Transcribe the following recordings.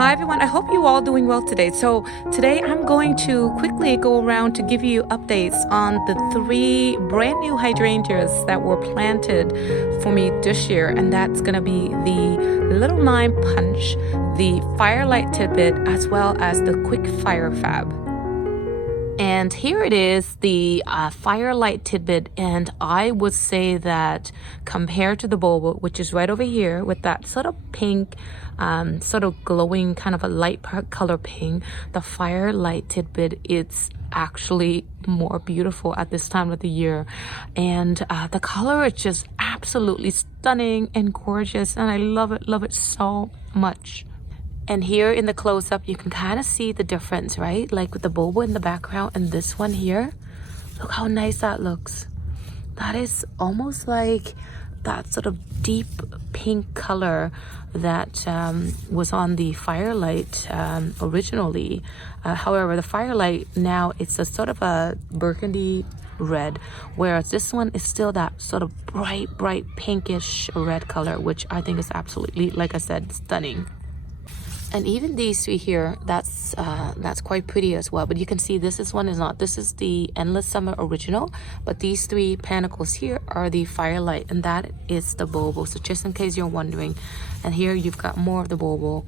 Hi everyone, I hope you all doing well today. So today I'm going to quickly go around to give you updates on the 3 brand new hydrangeas that were planted for me this year, and that's going to be the Little Lime Punch, the Fire Light Tidbit, as well as the Quick Fire Fab. And here it is, the Fire Light Tidbit, and I would say that compared to the bulb, which is right over here with that sort of pink, sort of glowing kind of a light color pink, the Fire Light Tidbit, it's actually more beautiful at this time of the year. And the color is just absolutely stunning and gorgeous, and I love it so much. And here in the close-up, you can kind of see the difference, right? Like with the bulb in the background and this one here. Look how nice that looks. That is almost like that sort of deep pink color that was on the Firelight originally. However, the Firelight now, it's a sort of a burgundy red, whereas this one is still that sort of bright pinkish red color, which I think is absolutely, like I said, stunning. And even these 3 here, that's quite pretty as well. But you can see this is not. This is the Endless Summer original. But these 3 panicles here are the Firelight, and that is the bulbo. So just in case you're wondering, and here you've got more of the bulbo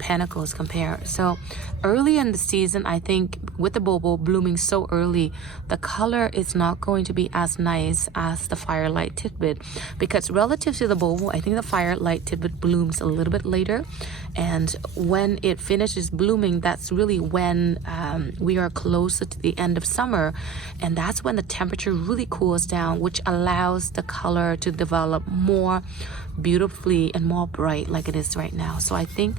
panicles compared. So early in the season, I think with the bulbo blooming so early, the color is not going to be as nice as the Firelight Tidbit, because relative to the bulbo, I think the Firelight Tidbit blooms a little bit later. And when it finishes blooming, that's really when we are closer to the end of summer, and that's when the temperature really cools down, which allows the color to develop more beautifully and more bright like it is right now. So I think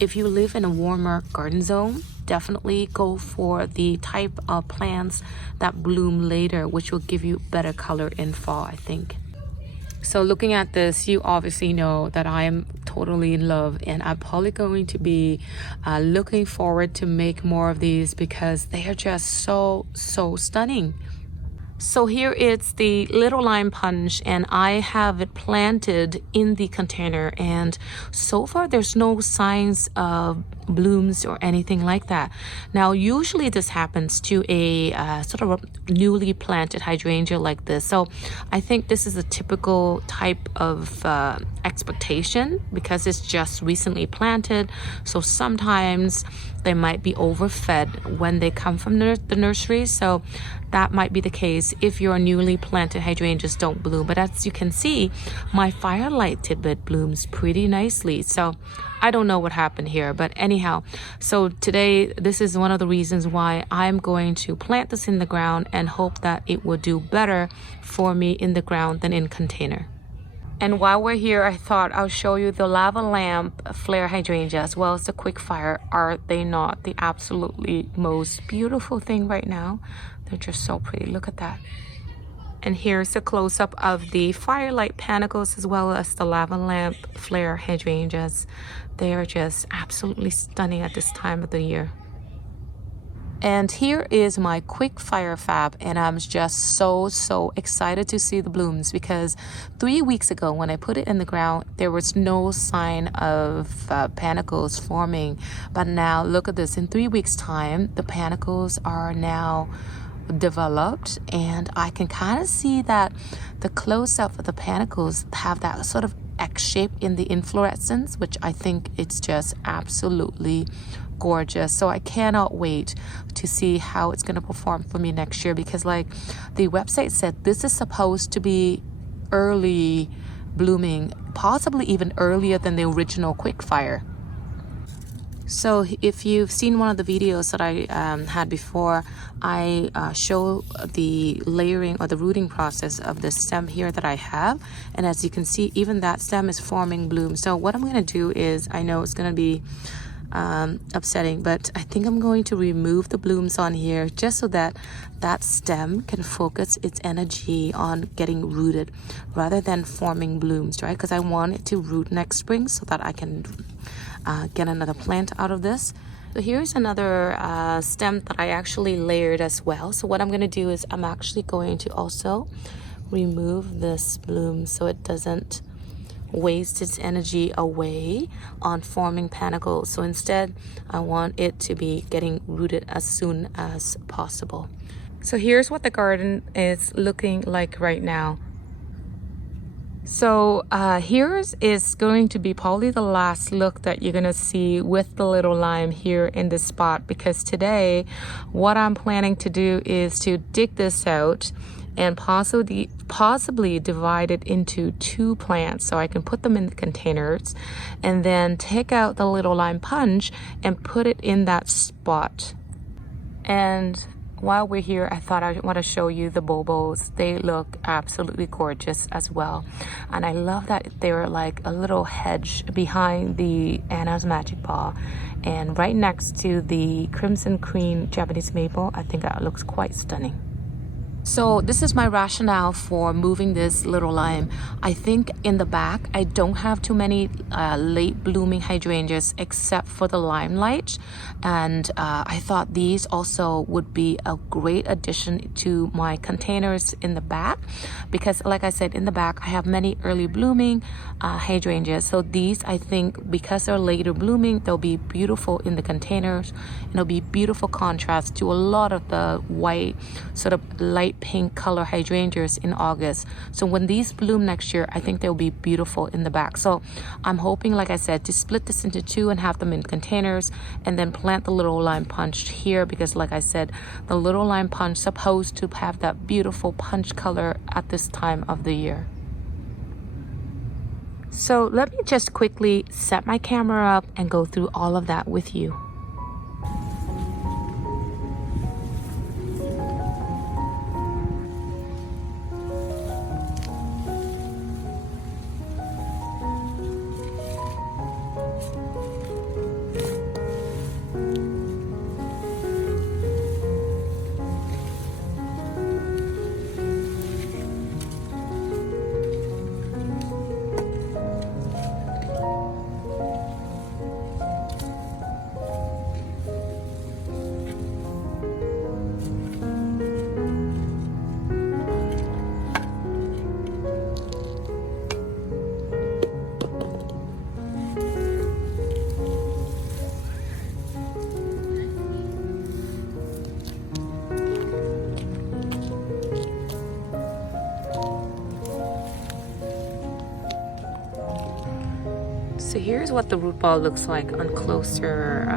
if you live in a warmer garden zone, definitely go for the type of plants that bloom later, which will give you better color in fall, I think. So looking at this, you obviously know that I am totally in love, and I'm probably going to be looking forward to make more of these because they are just so stunning. So here it's the Little Lime Punch, and I have it planted in the container, and so far there's no signs of blooms or anything like that. Now usually this happens to a sort of a newly planted hydrangea like this, so I think this is a typical type of expectation because it's just recently planted. So sometimes they might be overfed when they come from the nursery, so that might be the case if your newly planted hydrangeas don't bloom. But as you can see, my Firelight Tidbit blooms pretty nicely, so I don't know what happened here, but anyhow, so today this is one of the reasons why I'm going to plant this in the ground and hope that it will do better for me in the ground than in container. And while we're here, I thought I'll show you the lava lamp flare hydrangea as well as the quick fire. Are they not the absolutely most beautiful thing right now? They're just so pretty. Look at that. And here's a close-up of the Firelight panicles as well as the lava lamp flare hydrangeas. They are just absolutely stunning at this time of the year. And here is my Quick Fire Fab, and I'm just so excited to see the blooms because 3 weeks ago when I put it in the ground, there was no sign of panicles forming. But now look at this, in 3 weeks time, the panicles are now developed, and I can kind of see that the close-up of the panicles have that sort of X shape in the inflorescence, which I think it's just absolutely gorgeous. So I cannot wait to see how it's going to perform for me next year, because like the website said, this is supposed to be early blooming, possibly even earlier than the original Quick Fire. So if you've seen one of the videos that I had before, I show the layering or the rooting process of the stem here that I have. And as you can see, even that stem is forming blooms. So what I'm going to do is, I know it's going to be upsetting, but I think I'm going to remove the blooms on here just so that that stem can focus its energy on getting rooted rather than forming blooms, right? Because I want it to root next spring so that I can get another plant out of this. So here's another stem that I actually layered as well. So what I'm going to do is I'm actually going to also remove this bloom so it doesn't waste its energy away on forming panicles. So instead, I want it to be getting rooted as soon as possible. So here's what the garden is looking like right now. So here's is going to be probably the last look that you're gonna see with the Little Lime here in this spot, because today what I'm planning to do is to dig this out and possibly divide it into 2 plants so I can put them in the containers, and then take out the Little Lime Punch and put it in that spot. And while we're here, I thought I want to show you the bobos. They look absolutely gorgeous as well. And I love that they're like a little hedge behind the Anna's Magic Ball. And right next to the Crimson Cream Japanese Maple, I think that looks quite stunning. So this is my rationale for moving this Little Lime. I think in the back, I don't have too many late blooming hydrangeas except for the Limelight. And I thought these also would be a great addition to my containers in the back, because like I said, in the back, I have many early blooming hydrangeas. So these, I think, because they're later blooming, they'll be beautiful in the containers. And it'll be beautiful contrast to a lot of the white, sort of light pink color hydrangeas in August. So when these bloom next year, I think they'll be beautiful in the back. So I'm hoping, like I said, to split this into 2 and have them in containers, and then plant the Little Lime Punch here, because like I said, the Little Lime Punch supposed to have that beautiful punch color at this time of the year. So let me just quickly set my camera up and go through all of that with you. So here's what the root ball looks like on closer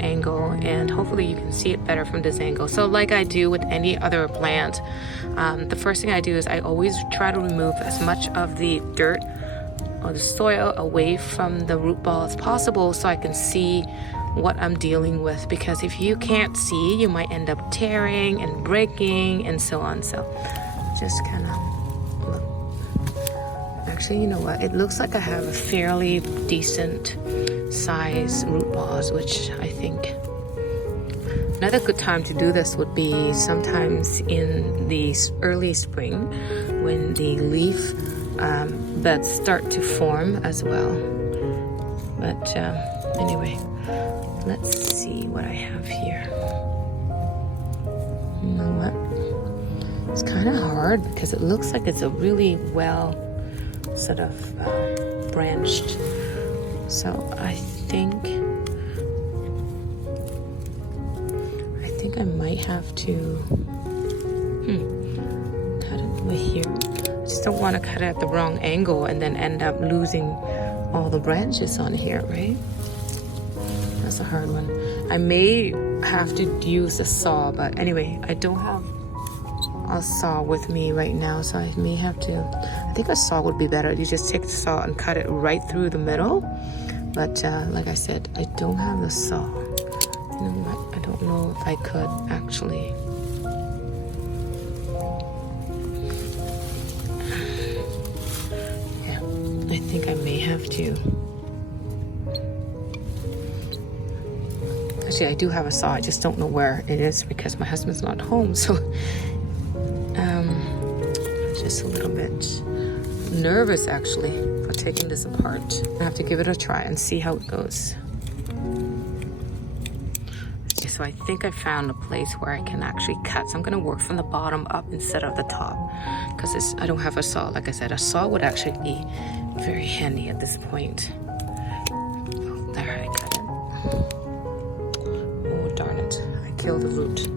angle, and hopefully you can see it better from this angle. So like I do with any other plant, the first thing I do is I always try to remove as much of the dirt or the soil away from the root ball as possible, so I can see what I'm dealing with, because if you can't see, you might end up tearing and breaking and so on. So just kind of look. Actually, you know what? It looks like I have a fairly decent size root balls, which I think another good time to do this would be sometimes in the early spring when the leaf buds start to form as well. But anyway, let's see what I have here. You know what? It's kind of hard because it looks like it's a really well sort of branched. So I think I might have to cut it with here. I just don't want to cut it at the wrong angle and then end up losing all the branches on here, right? That's a hard one. I may have to use a saw, but anyway, I don't have a saw with me right now, so I may have to. I think a saw would be better. You just take the saw and cut it right through the middle. But like I said, I don't have the saw. You know what? I don't know if I could actually. Yeah, I think I may have to. Actually, I do have a saw. I just don't know where it is because my husband's not home. So just a little bit nervous actually for taking this apart. I have to give it a try and see how it goes. Okay, so I think I found a place where I can actually cut. So I'm gonna work from the bottom up instead of the top because I don't have a saw. Like I said, a saw would actually be very handy at this point. There, I got it. Oh, darn it. I killed the root.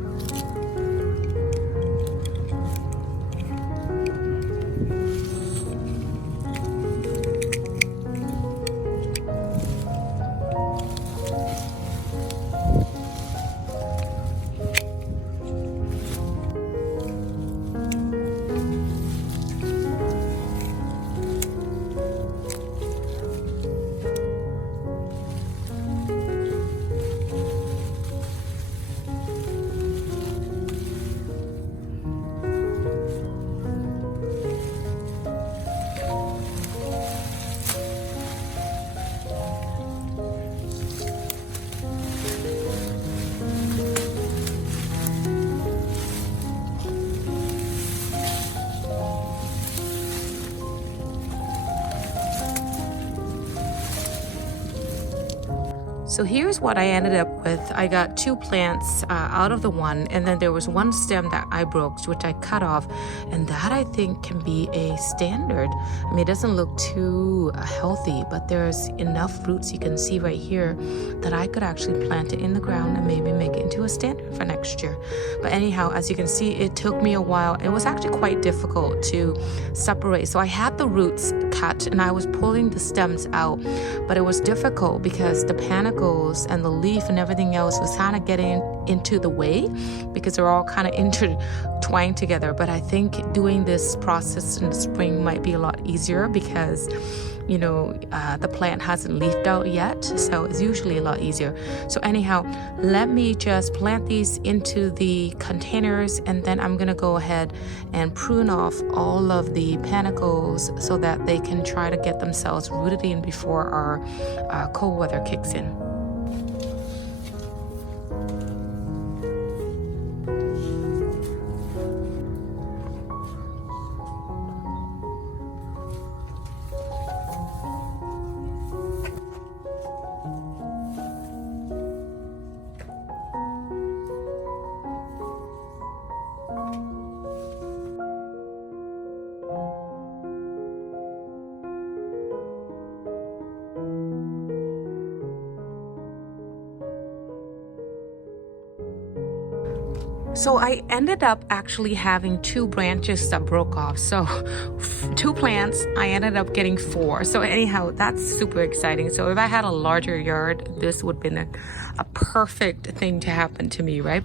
So here's what I ended up with. I got 2 plants out of the one, and then there was one stem that I broke, which I cut off, and that I think can be a standard. I mean, it doesn't look too healthy, but there's enough roots you can see right here that I could actually plant it in the ground and maybe make it into a standard for next year. But anyhow, as you can see, it took me a while. It was actually quite difficult to separate. So I had the roots cut and I was pulling the stems out, but it was difficult because the panicles and the leaf and everything else was kind of getting into the way because they're all kind of intertwined together. But I think doing this process in the spring might be a lot easier because you know, the plant hasn't leafed out yet, so it's usually a lot easier. So anyhow, let me just plant these into the containers, and then I'm gonna go ahead and prune off all of the panicles so that they can try to get themselves rooted in before our cold weather kicks in. So I ended up actually having 2 branches that broke off. So 2 plants, I ended up getting 4. So anyhow, that's super exciting. So if I had a larger yard, this would have been a perfect thing to happen to me, right?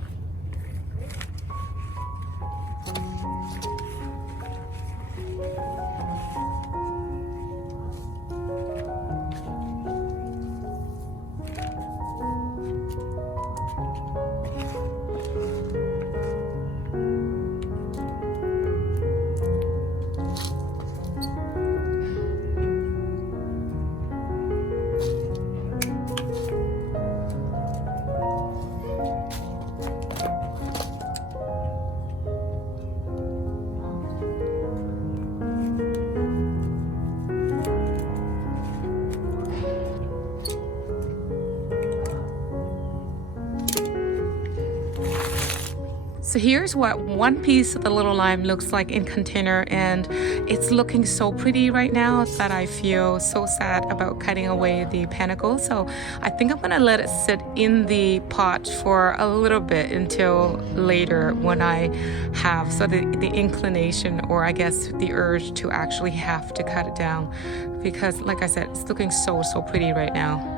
So here's what one piece of the little lime looks like in container, and it's looking so pretty right now that I feel so sad about cutting away the panicle. So I think I'm gonna let it sit in the pot for a little bit until later when I have the inclination, or I guess the urge, to actually have to cut it down, because like I said, it's looking so pretty right now.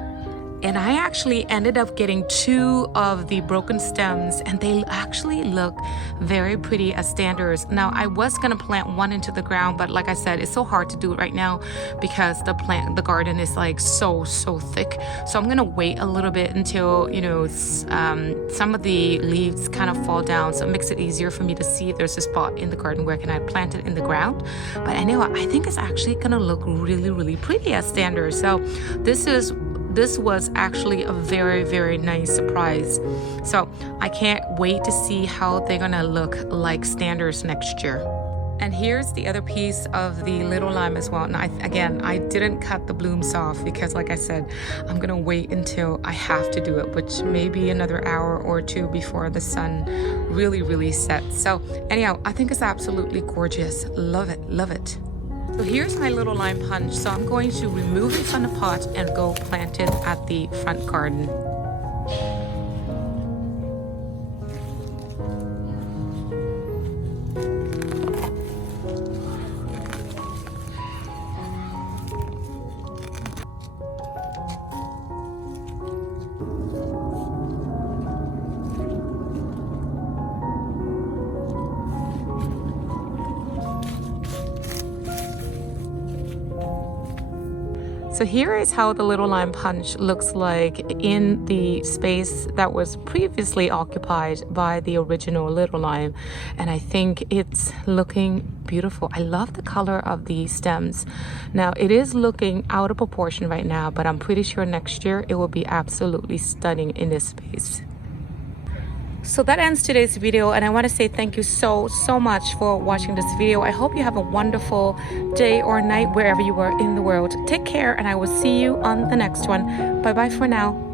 And I actually ended up getting 2 of the broken stems, and they actually look very pretty as standards. Now, I was gonna plant one into the ground, but like I said, it's so hard to do it right now because the garden is like so thick. So I'm gonna wait a little bit until, you know, some of the leaves kind of fall down, so it makes it easier for me to see if there's a spot in the garden where can I plant it in the ground. But anyway, I think it's actually gonna look really pretty as standards. So this was actually a very nice surprise. So I can't wait to see how they're gonna look like standards next year. And here's the other piece of the little lime as well. And I didn't cut the blooms off because, like I said, I'm gonna wait until I have to do it, which may be another hour or 2 before the sun really sets. So anyhow, I think it's absolutely gorgeous. Love it. So here's my little lime punch. So I'm going to remove it from the pot and go plant it at the front garden. So here is how the Little Lime Punch looks like in the space that was previously occupied by the original Little Lime. And I think it's looking beautiful. I love the color of the stems. Now it is looking out of proportion right now, but I'm pretty sure next year it will be absolutely stunning in this space. So that ends today's video, and I want to say thank you so much for watching this video. I hope you have a wonderful day or night wherever you are in the world. Take care, and I will see you on the next one. Bye bye for now.